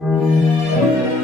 Música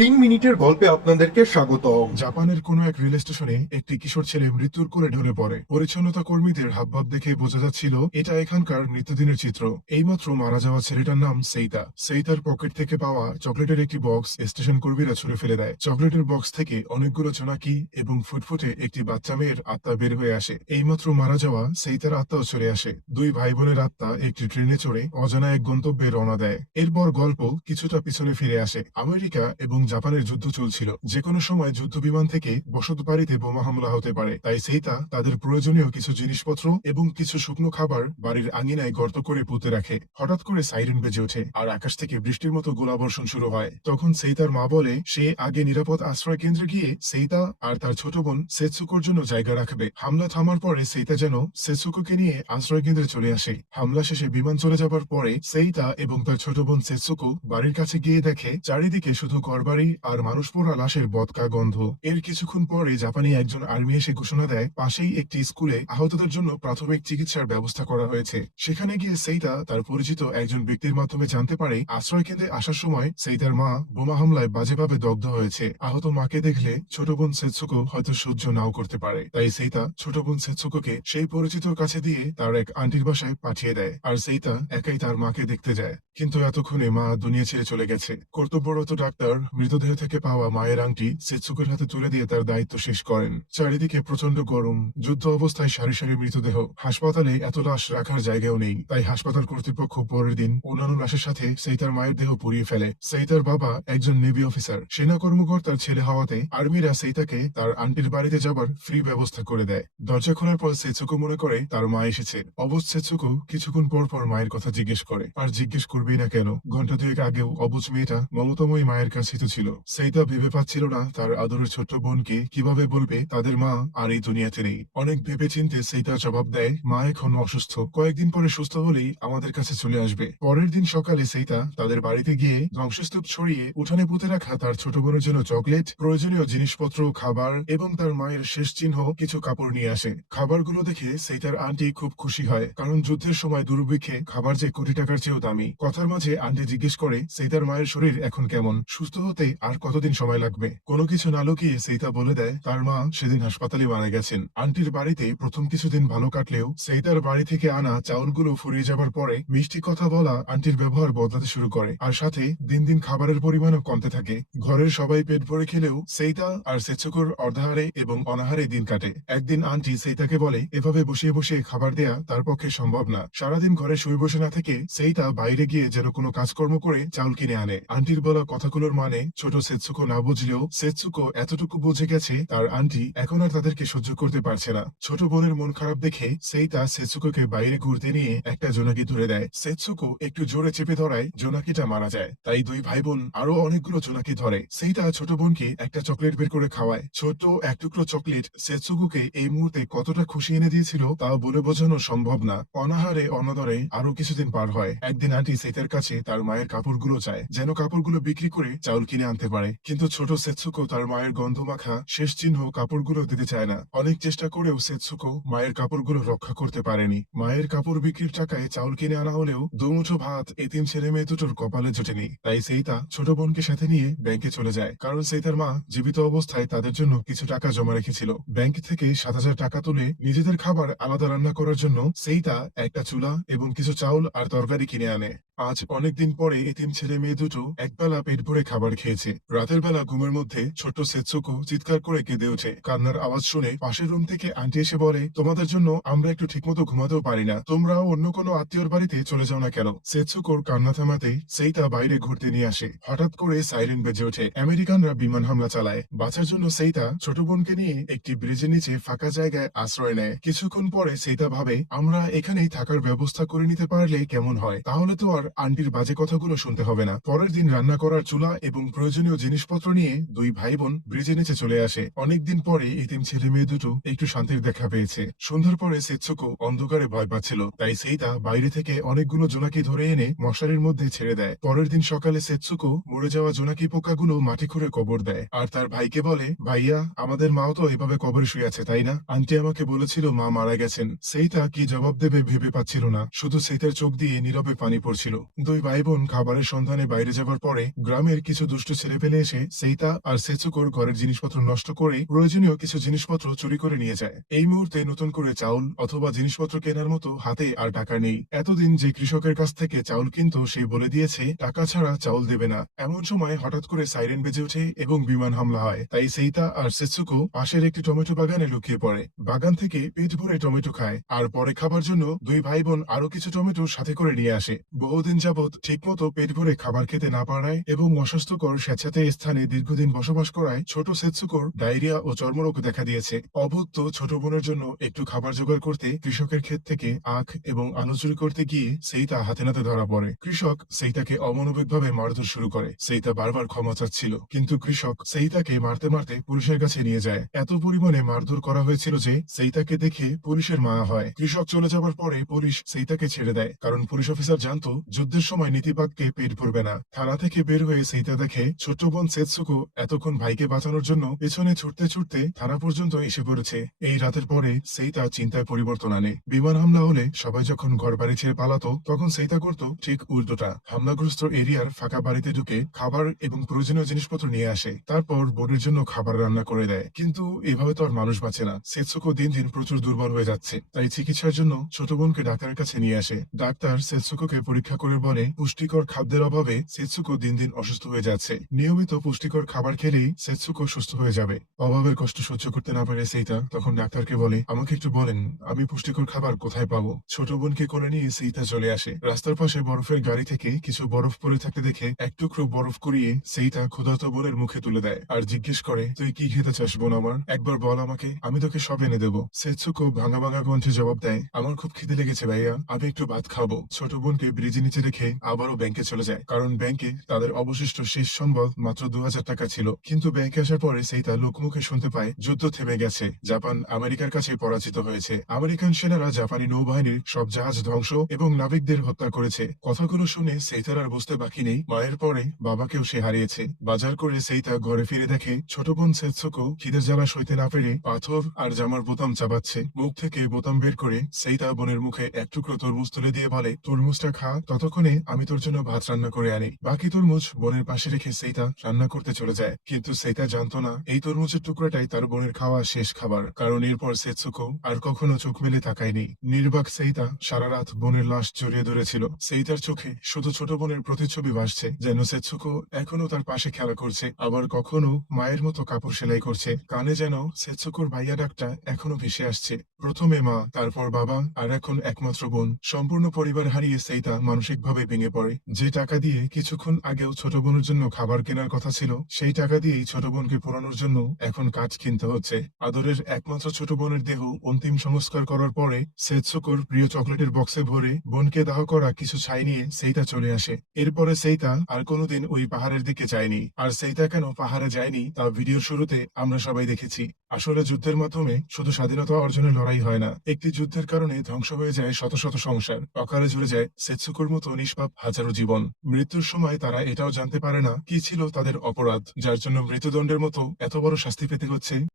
তিন মিনিটের গল্পে আপনাদেরকে স্বাগত জাপানের কোনো এক রেল স্টেশনে একটি কিশোর ছেলে মৃত্যুর কোলে ঢলে পড়ে। পরিচ্ছন্নতা কর্মীদের হাবভাব দেখে বোঝা যাচ্ছিল, এটা এখানকার নিত্যদিনের চিত্র। এইমাত্র মারা যাওয়া ছেলেটার নাম সেইতা। সেইতার পকেট থেকে পাওয়া চকলেটের একটি বক্স স্টেশন কর্মীরা ছুড়ে ফেলে দেয়। চকলেটের বক্স থেকে অনেকগুলো জোনাকি এবং ফুটফুটে একটি বাচ্চা মেয়ের আত্মা বের হয়ে আসে। এইমাত্র মারা যাওয়া সেইতার আত্মাও চলে আসে। দুই ভাই বোনের আত্মা একটি ট্রেনে চড়ে অজানা এক গন্তব্যে রওনা দেয়। এরপর গল্প কিছুটা পিছনে ফিরে আসে। আমেরিকা এবং জাপানের যুদ্ধ চলছিল। যে কোনো সময় যুদ্ধ বিমান থেকে বসত বাড়িতে বোমা হামলা হতে পারে। তাই সেইতা তাদের প্রয়োজনীয় কিছু জিনিসপত্র এবং কিছু শুকনো খাবার বাড়ির আঙিনায় গর্ত করে পুঁতে রাখে। হঠাৎ করে সাইরেন বেজে ওঠে আর আকাশ থেকে বৃষ্টির মতো গোলাবর্ষণ শুরু হয়। তখন সেইতার মা বলে, সে আগে নিরাপদ আশ্রয় কেন্দ্রে গিয়ে সেইতা আর তার ছোট বোন সেৎসুকোর জন্য জায়গা রাখবে। হামলা থামার পরে সেইতা যেন সেৎসুকোকে নিয়ে আশ্রয় কেন্দ্রে চলে আসে। হামলা শেষে বিমান চলে যাবার পরে সেইতা এবং তার ছোট বোন সেৎসুকো বাড়ির কাছে গিয়ে দেখে, চারিদিকে শুধু ঘরবাড়ি আর মানুষ পোড়া লাশের বদকা গন্ধ। এর কিছুক্ষণ পরে জাপানি একজন আর্মি এসে ঘোষণা দেয়, পাশেই একটি স্কুলে আহতদের জন্য প্রাথমিক চিকিৎসার ব্যবস্থা করা হয়েছে। সেখানে গিয়ে সেইতা তার পরিচিত একজন ব্যক্তির মাধ্যমে জানতে পারে, আশ্রয় কেন্দ্রে আসার সময় সেইতার মা বোমা হামলায় বাজেভাবে দগ্ধ হয়েছে। আহত মাকে দেখলে ছোট বোন সেৎসুকো হয়তো সহ্য নাও করতে পারে। তাই সেইতা ছোট বোন সেৎসুকোকে সেই পরিচিতর কাছে দিয়ে তার এক আন্টির বাসায় পাঠিয়ে দেয় আর সেইতা একাই তার মাকে দেখতে যায়। কিন্তু এতক্ষণে মা দুনিয়া ছেড়ে চলে গেছে। কর্তব্যরত ডাক্তার মৃতদেহ থেকে পাওয়া মায়ের আংটি সেৎসুকের হাতে তুলে দিয়ে তার দায়িত্ব শেষ করেন। চারিদিকে প্রচণ্ড গরম, যুদ্ধ অবস্থায় সারি সারি মৃতদেহ। হাসপাতালে এত লাশ রাখার জায়গাও নেই, তাই হাসপাতাল কর্তৃপক্ষ পরের দিন অন্যান্য লাশের সাথে সেইতার মায়ের দেহ পুড়িয়ে ফেলে। সেইতার বাবা একজন নেভি অফিসার। সেনা কর্মকর্তার ছেলে হওয়াতে আর্মিরা সেইতাকে তার আন্টির বাড়িতে যাবার ফ্রি ব্যবস্থা করে দেয়। দরজা খোলার পর সেচুকো মনে করে তার মা এসেছে। অবুজ সেচুকো কিছুক্ষণ পর পর মায়ের কথা জিজ্ঞেস করে। আর জিজ্ঞেস করবেই না কেন? ঘণ্টা দুয়েক আগেও অবুজ মেয়েটা মমতাময়ী মায়ের কাছে ছিল সেইতা ভেবে পাচ্ছিল না তার আদরের ছোট্ট বোনকে। কীভাবে বলবে? তাদের মা আর এই দুনিয়াতে নেই। অনেক ভেবে চিনতে সেইতা জবাব দেয়, মা এখন অসুস্থ। কয়েকদিন পরে সুস্থ হলেই আমাদের কাছে চলে আসবে। পরের দিন সকালে সেইতা তাদের বাড়িতে গিয়ে ধ্বংসস্তূপ ছড়িয়ে উঠানে পুঁতে রাখা তার ছোট বোনের জন্য চকলেট, প্রয়োজনীয় জিনিসপত্র, খাবার এবং তার মায়ের শেষ চিহ্ন কিছু কাপড় নিয়ে আসে। খাবারগুলো দেখে সেইতার আন্টি খুব খুশি হয়, কারণ যুদ্ধের সময় দুর্ভিক্ষে খাবার যে কোটি টাকার চেয়েও দামি। কথার মাঝে আন্টি জিজ্ঞেস করে সেইতার মায়ের শরীর এখন কেমন? সুস্থ হতে আর কতদিন সময় লাগবে? কোনো কিছু না লুকিয়ে সেইতা বলে দেয়, তার মা সেদিন হাসপাতালে মারা গেছেন। আন্টির বাড়িতে প্রথম কিছুদিন ভালো কাটলেও সেইতার বাড়ি থেকে আনা চাউলগুলো ফুরিয়ে যাবার পরে মিষ্টি কথা বলা আন্টির ব্যবহার বদলাতে শুরু করে। আর সাথে দিন দিন খাবারের পরিমাণও কমতে থাকে। ঘরের সবাই পেট ভরে খেলেও সেইতা আর সেচুকুর অর্ধাহারে এবং অনাহারে দিন কাটে। একদিন আন্টি সেইতাকে বলে, এভাবে বসিয়ে বসিয়ে খাবার দেয়া তার পক্ষে সম্ভব না। সারাদিন ঘরে শুয়ে বসে না থেকে সেইতা বাইরে গিয়ে যেন কোনো কাজকর্ম করে চাউল কিনে আনে। আন্টির বলা কথাগুলোর মানে ছোট সেৎসুকো না বুঝলেও সেৎসুকো এতটুকু বুঝে গেছে, তার আন্টি এখন আর তাদেরকে সহ্য করতে পারছে না। ছোট বোনের মন খারাপ দেখে সেইতা সেৎসুকোকে বাইরে ঘুরতে নিয়ে একটা জোনাকি ধরে দেয়। সেৎসুকো একটু জোরে চেপে ধরায় জোনাকিটা মারা যায়। তাই দুই ভাই বোন আরও অনেকগুলো জোনাকি ধরে। সেইটা ছোট বোনকে একটা চকলেট বের করে খাওয়ায়। ছোট এক টুকরো চকলেট সেৎসুকুকে এই মুহূর্তে কতটা খুশি এনে দিয়েছিল তাও বলে বোঝানো সম্ভব না। অনাহারে অনদরে আরও কিছুদিন পার হয়। একদিন আন্টি সেইটার কাছে তার মায়ের কাপড়গুলো চায়। যেন কাপড়গুলো বিক্রি করে চাউল কিনে আনতে পারে। কিন্তু ছোট সেৎসুকো তার মায়ের গন্ধ মাখা শেষ চিহ্ন কাপড়গুলো দিতে চায় না। অনেক চেষ্টা করেও সেৎসুকো মায়ের কাপড়গুলো রক্ষা করতে পারেনি। মায়ের কাপড় বিক্রির টাকায় চাউল কিনে আনা হলেও দুমুঠো ভাত, এতিম ছেলে মেয়ে দুটোর কপালে জোটেনি। তাই সেইতা ছোট বোনকে সাথে নিয়ে ব্যাংকে চলে যায়। কারণ সেইতার মা জীবিত অবস্থায় তাদের জন্য কিছু টাকা জমা রেখেছিল। ব্যাংক থেকে সাত হাজার টাকা তুলে নিজেদের খাবার আলাদা রান্না করার জন্য সেইতা একটা চুলা এবং কিছু চাউল আর তরকারি কিনে আনে। আজ অনেকদিন পরে এতিম ছেলে মেয়ে দুটো একবেলা পেট ভরে খাবার খেয়েছে রাতের বেলা ঘুমের মধ্যে ছোট্ট সেৎসুকো চিৎকার করে কেঁদে ওঠে। কান্নার আওয়াজ শুনে পাশের রুম থেকে আন্টি এসে বলে, তোমাদের জন্য আমরা একটু ঠিকমতো ঘুমাতেও পারি না। তোমরাও অন্য কোনো আত্মীয়র বাড়িতে চলে যাও না কেন? সেৎসুকোর কান্না থামাতে সেইটা বাইরে ঘুরতে নিয়ে আসে। হঠাৎ করে সাইরেন বেজে ওঠে। আমেরিকানরা বিমান হামলা চালায়। বাঁচার জন্য সেইটা ছোট বোনকে নিয়ে একটি ব্রিজের নিচে ফাঁকা জায়গায় আশ্রয় নেয়। কিছুক্ষণ পরে সেইটা ভাবে, আমরা এখানেই থাকার ব্যবস্থা করে নিতে পারলে কেমন হয়? তাহলে তো আর আন্টির বাজে কথাগুলো শুনতে হবে না। পরের দিন রান্না করার চুলা এবং প্রয়োজনীয় জিনিসপত্র নিয়ে দুই ভাই বোন ব্রিজে নিচে চলে আসে। অনেকদিন পরে এতিম ছেলে মেয়ে দুটো একটু শান্তির দেখা পেয়েছে। সন্ধ্যার পরে সেৎসুকো অন্ধকারে ভয় পাচ্ছিল, তাই সেইটা বাইরে থেকে অনেকগুলো জোনাকি ধরে এনে মশারির মধ্যে ছেড়ে দেয়। পরের দিন সকালে সেৎসুকো মরে যাওয়া জোনাকি পোকাগুলো মাটি খুঁড়ে কবর দেয়। আর তার ভাইকে বলে, ভাইয়া, আমাদের মাও তো এভাবে কবরে শুয়ে আছে, তাই না? আন্টি আমাকে বলেছিল, মা মারা গেছেন। সেইটা কি জবাব দেবে ভেবে পাচ্ছিল না। শুধু সেইটার চোখ দিয়ে নীরবে পানি পড়ছিল। দুই ভাই বোন খাবারের সন্ধানে বাইরে যাবার পরে গ্রামের কিছু দুষ্টু ছেলে পেলে এসে সেইটা আর সেচুকোর ঘরের জিনিসপত্র নষ্ট করে প্রয়োজনীয় কিছু জিনিসপত্র চুরি করে নিয়ে যায়। এই মুহূর্তে নতুন করে চাউল অথবা জিনিসপত্র কেনার মতো হাতে আর টাকা নেই। এতদিন যে কৃষকের কাছ থেকে চাউল কিনত, সে বলে দিয়েছে, টাকা ছাড়া চাউল দেবে না। এমন সময় হঠাৎ করে সাইরেন বেজে ওঠে এবং বিমান হামলা হয়। তাই সেইতা আর সেচুকো পাশের একটি টমেটো বাগানে লুকিয়ে পড়ে। বাগান থেকে পেট ভরে টমেটো খায় আর পরে খাবার জন্য দুই ভাই বোন আরও কিছু টমেটো সাথে করে নিয়ে আসে। বহুদিন যাবৎ ঠিকমতো পেট ভরে খাবার খেতে না পারায় এবং অস্বাস্থ্যকর স্বেচ্ছাতে স্থানে দীর্ঘদিন বসবাস করায় ছোট সেৎসুকোর ডায়রিয়া ও চর্মরোগ দেখা দিয়েছে। অভুক্ত ছোট বোনের জন্য একটু খাবার জোগাড় করতে কৃষকের ক্ষেত থেকে আখ এবং আলু চুরি করতে গিয়ে সেইটা হাতে নাতে ধরা পড়ে। কৃষক সেইটাকে অমানবিকভাবে মারধর শুরু করে। সেইটা বারবার ক্ষমা চাচ্ছিল, কিন্তু কৃষক সেইটাকে মারতে মারতে পুলিশের কাছে নিয়ে যায়। এত পরিমাণে মারধর করা হয়েছিল যে সেইটাকে দেখে পুলিশের মায়া হয়। কৃষক চলে যাবার পরে পুলিশ সেইটাকে ছেড়ে দেয়, কারণ পুলিশ অফিসার জানতো যুদ্ধের সময় নীতিবাক্যে পেট ভরবে না। থানা থেকে বের হয়ে সেইটা দেখে ছোট্ট বোন সেৎসুকো এতক্ষণ ভাইকে বাঁচানোর জন্য পেছনে ছুটতে ছুটতে থানা পর্যন্ত এসে পড়েছে। এই রাতের পরে সেইটা চিন্তায় পরিবর্তন আনে। বিমান হামলা হলে সবাই যখন ঘর বাড়ি ছেড়ে পালাতো, তখন সেইটা করত ঠিক উল্টোটা। হামলাগ্রস্ত এরিয়ার ফাঁকা বাড়িতে ঢুকে খাবার এবং প্রয়োজনীয় জিনিসপত্র নিয়ে আসে। তারপর বোনের জন্য খাবার রান্না করে দেয়। কিন্তু এভাবে তো আর মানুষ বাঁচে না। সেৎসুকো দিন দিন প্রচুর দুর্বল হয়ে যাচ্ছে। তাই চিকিৎসার জন্য ছোট বোনকে ডাক্তারের কাছে নিয়ে আসে। ডাক্তার সেৎসুকোকে পরীক্ষা করে বলে পুষ্টিকর খাদ্যের অভাবে সেৎসুকো দিন দিন অসুস্থ হয়ে যাচ্ছে। নিয়মিত পুষ্টিকর খাবার খেলেই সেৎসুকো সুস্থ হয়ে যাবে। অভাবের কষ্ট সহ্য করতে না পারে সেইটা, তখন ডাক্তারকে বলে, আমাকে একটু বলেন, আমি পুষ্টিকর খাবার কোথায় পাবো? ছোট বোনকে কোলে নিয়ে সেইটা চলে আসে। রাস্তার পাশে বরফের গাড়ি থেকে কিছু বরফ পরে থাকতে দেখে এক টুকরো বরফ করিয়ে সেইটা ক্ষুধার্ত বোনের মুখে তুলে দেয়। আর জিজ্ঞেস করে, তুই কি খেতে চাস বোন আমার? একবার বল আমাকে, আমি তোকে সব এনে দেবো। সেৎসুকো ভাঙা ভাঙা কণ্ঠে জবাব দেয়, আমার খুব খিদে লেগেছে ভাইয়া, আমি একটু ভাত খাব। ছোট বোনকে ব্রিজে নিচে রেখে আবারও ব্যাংকে চলে যায়, কারণ ব্যাংকে তাদের অবশিষ্ট শেষ সম্বল মাত্র দু হাজার টাকা ছিল। কিন্তু ব্যাংকে আসার পরে সেইটা লোকমুখে শুনতে পায়, যুদ্ধ থেমে গেছে। জাপান আমেরিকার কাছে পরাজিত হয়েছে। আমেরিকান সেনারা জাপানি নৌবাহিনীর সব জাহাজ ধ্বংস এবং নাবিকদের হত্যা করেছে। কথাগুলো শুনে সেইতার আর বুঝতে বাকি নেই। মায়ের পরে বাবাকেও সে হারিয়েছে। বাজার করে সেইটা ঘরে ফিরে দেখে ছোট বোন সেৎসুকো খিদের জ্বালা সইতে না পেরে পাথর আর জামার বোতাম চাবাচ্ছে। মুখ থেকে বোতাম বের করে সেইটা বোনের মুখে এক টুকরো তরমুজ তুলে দিয়ে বলে, তরমুজটা খা। ততক্ষণে আমি তোর জন্য ভাত রান্না করে আনি। বাকি তরমুজ বোনের পাশে রেখে সেইটা রান্না করতে চলে যায়। কিন্তু সেইটা জানতো না। এই তরমুজের টুকরোটাই তার বোনের খাওয়া শেষ খাবার। কারণ এরপর সেৎসুকো আর কখনো চোখ মেলে তাকায়নি। নির্বাক সেইটা সারা রাত বোনের লাশ জড়িয়ে ধরেছিল। সেইটার চোখে শুধু ছোট বোনের প্রতিচ্ছবি ভাসছে, যেন সেৎসুকো এখনও তার পাশে খেলা করছে, আবার কখনো মায়ের মতো কাপড় সেলাই করছে। কানে যেন সেৎসুকোর ভাইয়া ডাকটা এখনও ভেসে আসছে। প্রথমে মা, তারপর বাবা আর এখন একমাত্র বোন। সম্পূর্ণ পরিবার হারিয়ে সেইটা মানসিকভাবে ভেঙে পড়ে। যে টাকা দিয়ে কিছুক্ষণ আগেও ছোট বোনের জন্য খাবার কেনার কথা ছিল, সেই টাকা দিয়েই ছোট বোনকে পড়ানোর জন্য এখন কাজ কিনতে হচ্ছে। আদরের একমাত্র ছোট বোনের দেহ অন্তিম সংস্কার করার পরে সেৎসুকোর প্রিয় চকলেটের বক্সে ভরে বোনকে দাহ করা কিছু ছাই নিয়ে সেইটা চলে আসে। এরপরে সেইটা আর কোনোদিন ওই পাহাড়ের দিকে যায়নি। আর সেইটা কেন পাহাড়ে যায়নি তা ভিডিওর শুরুতে আমরা সবাই দেখেছি। আসলে যুদ্ধের মাধ্যমে শুধু স্বাধীনতা অর্জনের লড়াই হয় না, একটি যুদ্ধের কারণে ধ্বংস হয়ে যায় শত শত সংসার। অকালে জুড়ে যায় সেৎসুকোর মতো নিষ্পাপ হাজারো জীবন। মৃত্যুর সময় তারা এটাও জানতে পারে না কি ছিল তাদের অপরাধ যার জন্য মৃত্যুদণ্ডের মতো এত বড় শাস্তি পেতে হচ্ছে?